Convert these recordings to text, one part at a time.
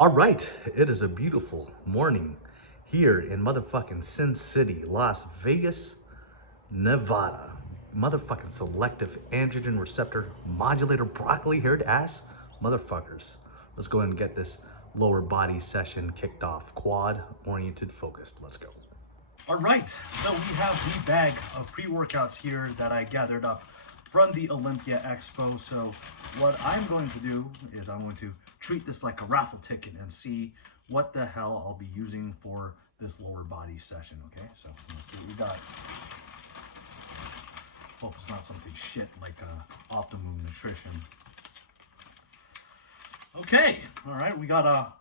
All right, it is a beautiful morning here in motherfucking Sin City, Las Vegas, Nevada. Motherfucking selective androgen receptor modulator broccoli haired ass motherfuckers. Let's go ahead and get this lower body session kicked off. Quad oriented focused. Let's go. All right, so we have the bag of pre-workouts here that I gathered up from the Olympia Expo. So what I'm going to do is I'm going to treat this like a raffle ticket and see what the hell I'll be using for this lower body session, okay? So let's see what we got. Hope it's not something shit like Optimum Nutrition. Okay, all right, we got a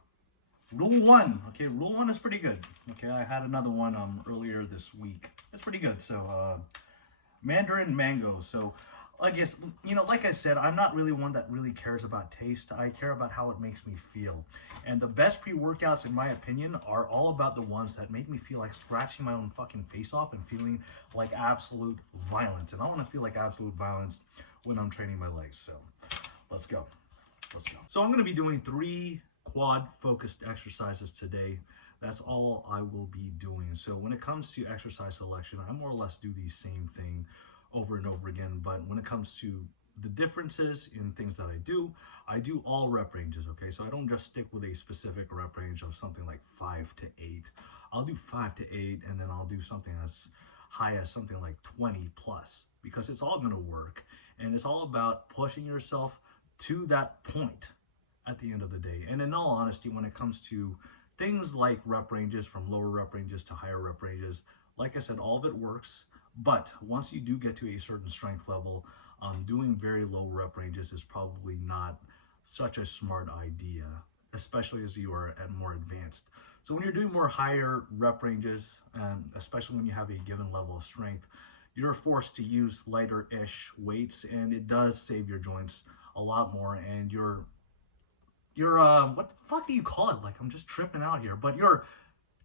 Rule 1. Okay, Rule 1 is pretty good. Okay, I had another one earlier this week. It's pretty good. So Mandarin mango. So I guess, you know, like I said, I'm not really one that really cares about taste. I care about how it makes me feel. And the best pre-workouts, in my opinion, are all about the ones that make me feel like scratching my own fucking face off and feeling like absolute violence. And I want to feel like absolute violence when I'm training my legs. So let's go. Let's go. So I'm going to be doing 3 quad focused exercises today. That's all I will be doing. So when it comes to exercise selection, I more or less do the same thing over and over again. But when it comes to the differences in things that I do all rep ranges. Okay, so I don't just stick with a specific rep range of something like 5 to 8. I'll do 5 to 8, and then I'll do something as high as something like 20 plus, because it's all going to work. And it's all about pushing yourself to that point at the end of the day. And in all honesty, when it comes to things like rep ranges, from lower rep ranges to higher rep ranges, like I said, all of it works. But once you do get to a certain strength level, doing very low rep ranges is probably not such a smart idea, especially as you are at more advanced. So when you're doing more higher rep ranges, especially when you have a given level of strength, you're forced to use lighter-ish weights, and it does save your joints a lot more, and your what the fuck do you call it? Like, I'm just tripping out here. But your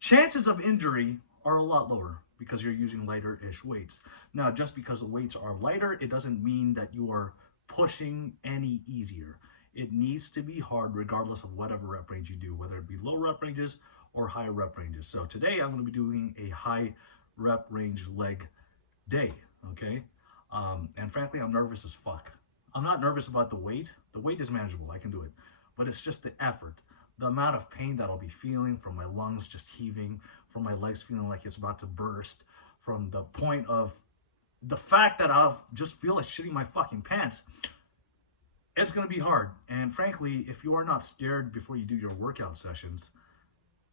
chances of injury are a lot lower because you're using lighter-ish weights. Now, just because the weights are lighter, it doesn't mean that you are pushing any easier. It needs to be hard regardless of whatever rep range you do, whether it be low rep ranges or high rep ranges. So today I'm going to be doing a high rep range leg day, okay? And frankly, I'm nervous as fuck. I'm not nervous about the weight. The weight is manageable. I can do it. But it's just the effort, the amount of pain that I'll be feeling from my lungs just heaving, from my legs feeling like it's about to burst, from the point of the fact that I'll just feel like shitting my fucking pants. It's going to be hard. And frankly, if you are not scared before you do your workout sessions,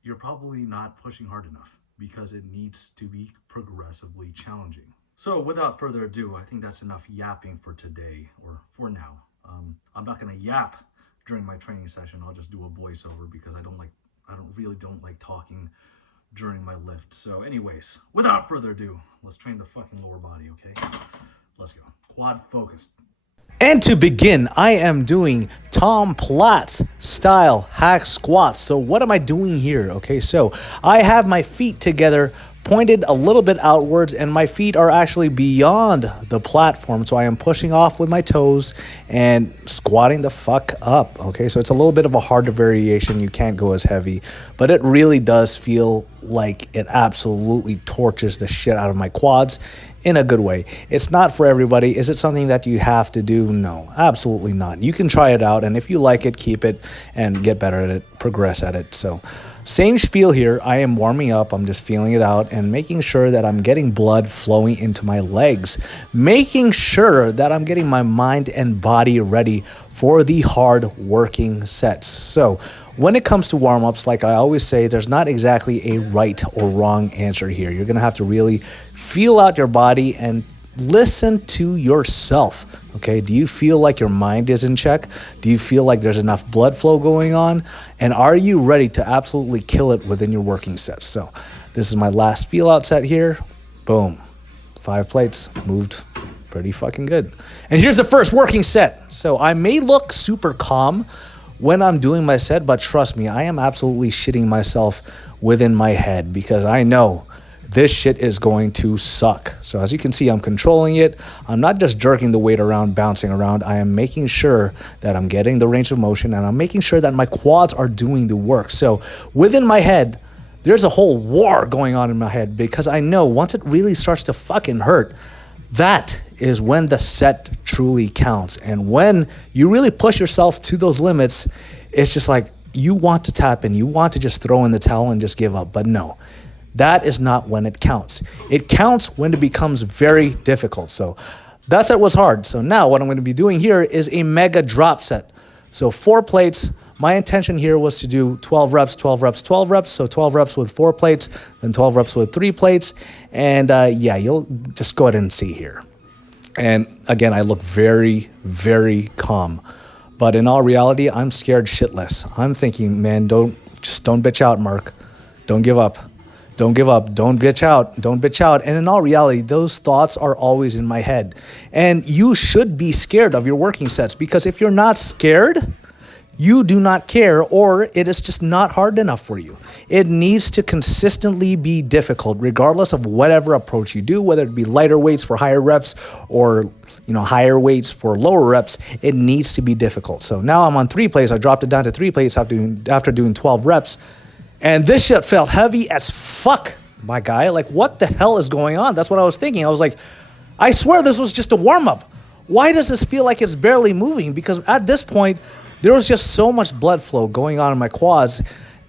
you're probably not pushing hard enough, because it needs to be progressively challenging. So without further ado, I think that's enough yapping for today, or for now. I'm not going to yap during my training session. I'll just do a voiceover because I don't really like talking during my lift. So anyways, without further ado, let's train the fucking lower body, okay? Let's go. Quad focused. And to begin, I am doing Tom Platz style hack squats. So what am I doing here? Okay, so I have my feet together, pointed a little bit outwards, and my feet are actually beyond the platform. So I am pushing off with my toes and squatting the fuck up. Okay, so it's a little bit of a harder variation. You can't go as heavy, but it really does feel like it absolutely torches the shit out of my quads in a good way. It's not for everybody. Is it something that you have to do? No, absolutely not. You can try it out, and if you like it, keep it and get better at it, progress at it. So same spiel here. I am warming up. I'm just feeling it out and making sure that I'm getting blood flowing into my legs, making sure that I'm getting my mind and body ready for the hard working sets. So when it comes to warm-ups, like I always say, there's not exactly a right or wrong answer here. You're going to have to really feel out your body and listen to yourself. Okay, do you feel like your mind is in check? Do you feel like there's enough blood flow going on? And are you ready to absolutely kill it within your working sets? So this is my last feel out set here. Boom. 5 plates. Moved pretty fucking good. And here's the first working set. So I may look super calm when I'm doing my set, but trust me, I am absolutely shitting myself within my head, because I know this shit is going to suck. So as you can see, I'm controlling it. I'm not just jerking the weight around, bouncing around. I am making sure that I'm getting the range of motion, and I'm making sure that my quads are doing the work. So within my head, there's a whole war going on in my head, because I know once it really starts to fucking hurt, that is when the set truly counts. And when you really push yourself to those limits, it's just like you want to tap in. You want to just throw in the towel and just give up. But no, that is not when it counts. It counts when it becomes very difficult. So that set was hard. So now what I'm going to be doing here is a mega drop set. So 4 plates. My intention here was to do 12 reps, 12 reps, 12 reps. So 12 reps with 4 plates, then 12 reps with 3 plates. And yeah, you'll just go ahead and see here. And again, I look very, very calm. But in all reality, I'm scared shitless. I'm thinking, man, don't bitch out, Mark. Don't give up. Don't give up. Don't bitch out. Don't bitch out. And in all reality, those thoughts are always in my head. And you should be scared of your working sets, because if you're not scared, you do not care, or it is just not hard enough for you. It needs to consistently be difficult, regardless of whatever approach you do, whether it be lighter weights for higher reps or higher weights for lower reps. It needs to be difficult. So now I'm on 3 plates. I dropped it down to 3 plates after doing 12 reps. And this shit felt heavy as fuck, my guy. Like, what the hell is going on? That's what I was thinking. I was like, I swear this was just a warm-up. Why does this feel like it's barely moving? Because at this point, there was just so much blood flow going on in my quads.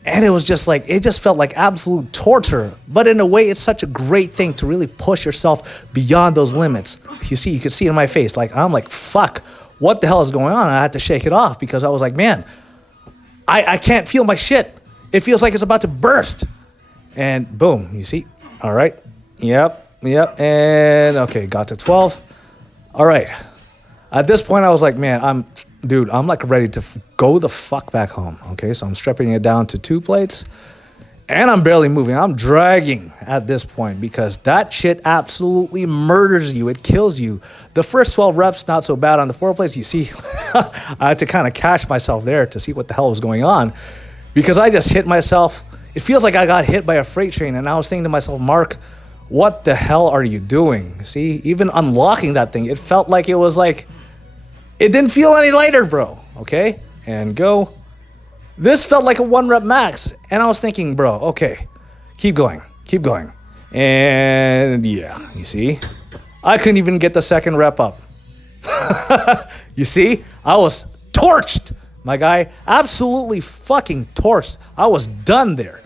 And it was just like, it just felt like absolute torture. But in a way, it's such a great thing to really push yourself beyond those limits. You could see it in my face. Like, I'm like, fuck, what the hell is going on? I had to shake it off, because I was like, man, I can't feel my shit. It feels like it's about to burst. And boom, you see? All right. Yep. And okay, got to 12. All right. At this point, I was like, man, I'm like ready to go the fuck back home. Okay, so I'm stripping it down to 2 plates. And I'm barely moving. I'm dragging at this point, because that shit absolutely murders you. It kills you. The first 12 reps, not so bad on the 4 plates. You see, I had to kind of catch myself there to see what the hell was going on, because I just hit myself. It feels like I got hit by a freight train. And I was thinking to myself, Mark, what the hell are you doing? See, even unlocking that thing, it felt like it was like, it didn't feel any lighter, bro. Okay, and go. This felt like a 1 rep max. And I was thinking, bro, okay, keep going. And yeah, you see, I couldn't even get the 2nd rep up. You see, I was torched, my guy. Absolutely fucking torched. I was done there.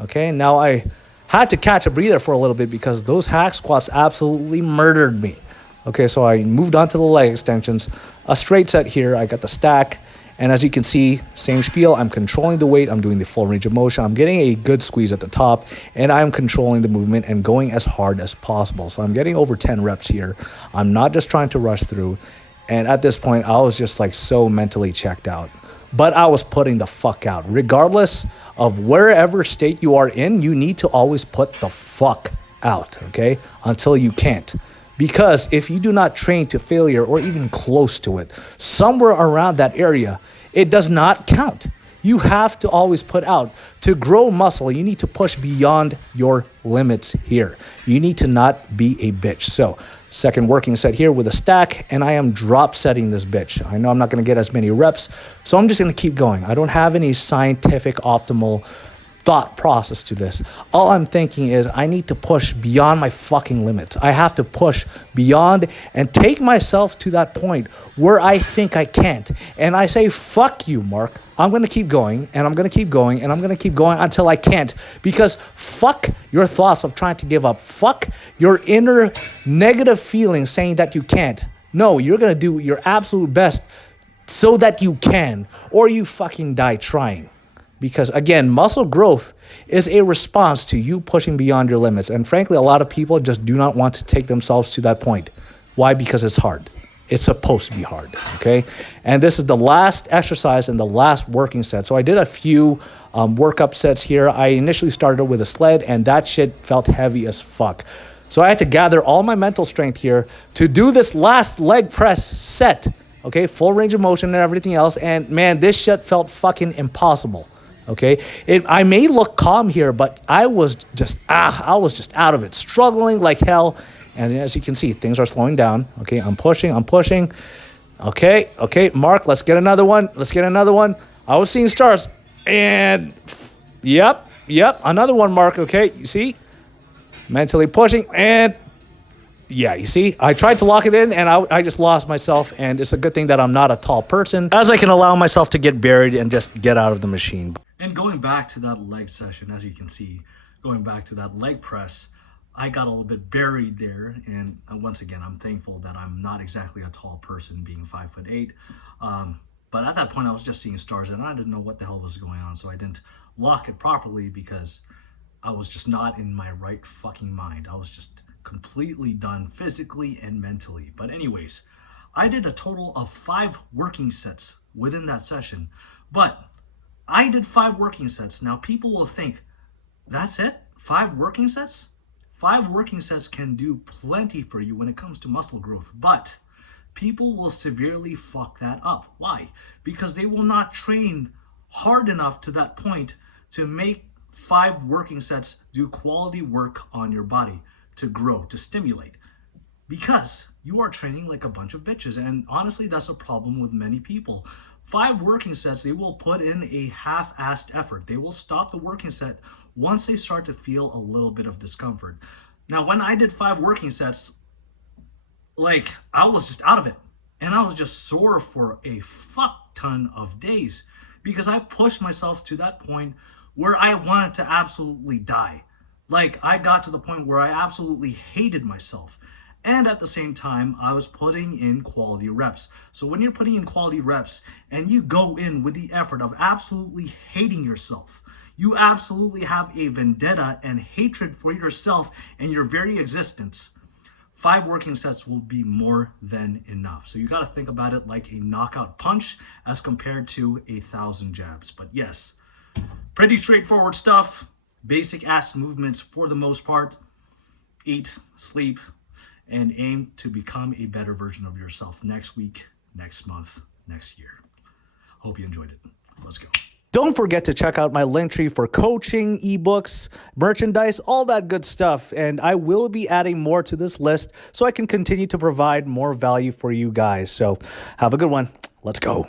Okay, now I had to catch a breather for a little bit, because those hack squats absolutely murdered me. Okay, so I moved on to the leg extensions. A straight set here. I got the stack. And as you can see, same spiel. I'm controlling the weight. I'm doing the full range of motion. I'm getting a good squeeze at the top. And I'm controlling the movement and going as hard as possible. So I'm getting over 10 reps here. I'm not just trying to rush through. And at this point, I was just like so mentally checked out. But I was putting the fuck out. Regardless of wherever state you are in, you need to always put the fuck out, okay? Until you can't. Because if you do not train to failure, or even close to it, somewhere around that area, it does not count. You have to always put out. To grow muscle, you need to push beyond your limits here. You need to not be a bitch. So, 2nd working set here with a stack, and I am drop setting this bitch. I know I'm not going to get as many reps, so I'm just going to keep going. I don't have any scientific optimal thought process to this. All I'm thinking is I need to push beyond my fucking limits. I have to push beyond and take myself to that point where I think I can't. And I say, fuck you, Mark. I'm going to keep going, and I'm going to keep going, and I'm going to keep going until I can't. Because fuck your thoughts of trying to give up. Fuck your inner negative feelings saying that you can't. No, you're going to do your absolute best so that you can, or you fucking die trying. Because again, muscle growth is a response to you pushing beyond your limits. And frankly, a lot of people just do not want to take themselves to that point. Why? Because it's hard. It's supposed to be hard, okay? And this is the last exercise and the last working set. So I did a few workup sets here. I initially started with a sled, and that shit felt heavy as fuck. So I had to gather all my mental strength here to do this last leg press set, okay? Full range of motion and everything else. And man, this shit felt fucking impossible. Okay, I may look calm here, but I was just out of it, struggling like hell. And as you can see, things are slowing down. Okay, I'm pushing. Okay, Mark, let's get another one. I was seeing stars, and yep, another one, Mark. Okay, you see, mentally pushing, and yeah, you see, I tried to lock it in and I just lost myself. And it's a good thing that I'm not a tall person, as I can allow myself to get buried and just get out of the machine. And going back to that leg session, as you can see, going back to that leg press, I got a little bit buried there. And once again, I'm thankful that I'm not exactly a tall person, being 5'8". But at that point, I was just seeing stars and I didn't know what the hell was going on. So I didn't lock it properly because I was just not in my right fucking mind. I was just completely done physically and mentally. But anyways, I did a total of 5 working sets within that session. But I did 5 working sets. Now people will think, that's it? 5 working sets? 5 working sets can do plenty for you when it comes to muscle growth. But people will severely fuck that up. Why? Because they will not train hard enough to that point to make 5 working sets do quality work on your body, to grow, to stimulate, because you are training like a bunch of bitches. And honestly, that's a problem with many people. 5 working sets, they will put in a half-assed effort. They will stop the working set once they start to feel a little bit of discomfort. Now, when I did 5 working sets, like, I was just out of it. And I was just sore for a fuck ton of days because I pushed myself to that point where I wanted to absolutely die. Like, I got to the point where I absolutely hated myself. And at the same time, I was putting in quality reps. So when you're putting in quality reps and you go in with the effort of absolutely hating yourself, you absolutely have a vendetta and hatred for yourself and your very existence, 5 working sets will be more than enough. So you got to think about it like a knockout punch as compared to 1,000 jabs. But yes, pretty straightforward stuff. Basic ass movements for the most part. Eat, sleep, and aim to become a better version of yourself next week, next month, next year. Hope you enjoyed it. Let's go. Don't forget to check out my Linktree for coaching, ebooks, merchandise, all that good stuff. And I will be adding more to this list so I can continue to provide more value for you guys. So have a good one. Let's go.